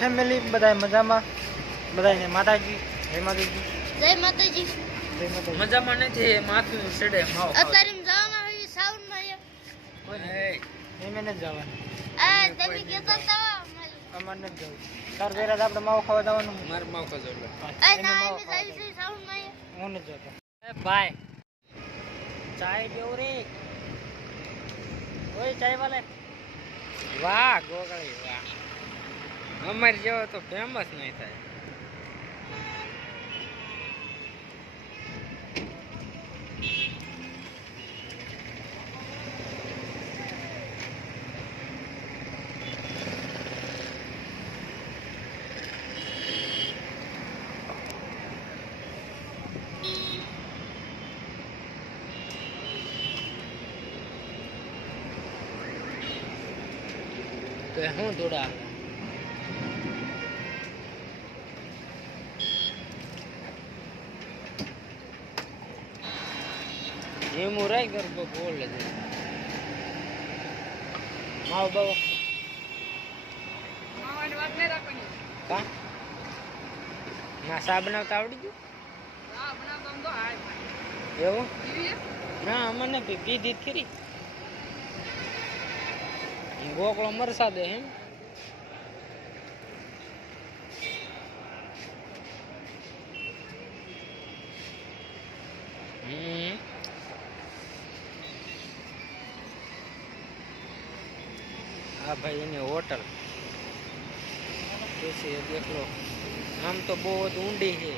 Family બધા મજામાં? બધાને માતાજી જય માતાજી. જય માતાજી. જય માતાજી. મજામાં નથી માથું સડે માવ અત્યારે જવાના હોય સાઉન્ડ માં એમ નથી જવાનું. આ તમે કેતા હતા અમારે નથી જવું. તાર વેરાજ આપણે માવો ખાવા જવાનું. મારે માવ ખાજો આ ના એમ જાય છે સાઉન્ડ માં હું નથી જતો. ભાઈ ચાય પીવું રે. ઓય ચાય વાલે. વાહ ગોગળી વાહ અમારી જેવો તો ફેમસ નહીં થાય. તો હું થોડા એમ રાય ગરબો બોલે છે માવ બાવો માવાની વાત નહીં રાખવાની. કા ના સા બનાવતા આવડી ગયું હા બનાવતો આમ તો હાય એવું પીવી ના અમને પીધી જ ખરી ગોકળો મરસા દે એમ હા ભાઈ એની હોટલ कैसी है देख लो हम तो बहुत ऊंडी है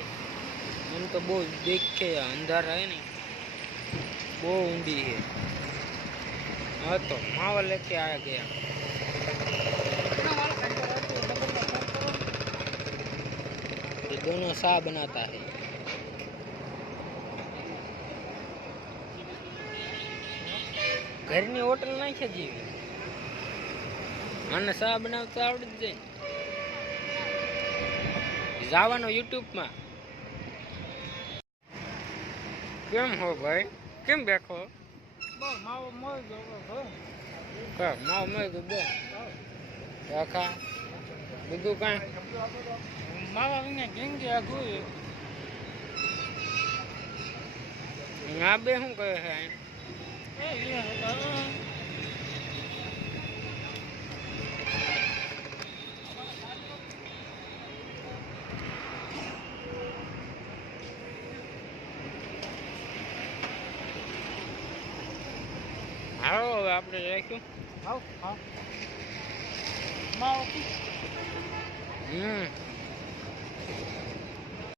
हम तो बहुत देख के अंदर है नहीं बहुत ऊंडी है हाँ तो मावा लेके आ गया ये दोनों सा बनाता है ઘરની હોટલ નાખે જેવી અને સા બનાવતા આવડી જ જાય જવાનો યુટ્યુબમાં કેમ હો ભાઈ કેમ બેઠો માવો મળી ગયો. માવ મળી ગયું બે આખા બીજું કાંઈ માવા વિના ગેંગે આખું આ બે શું કહે છે હાલો હવે આપણે રાખ્યું આવ હા માવો હમ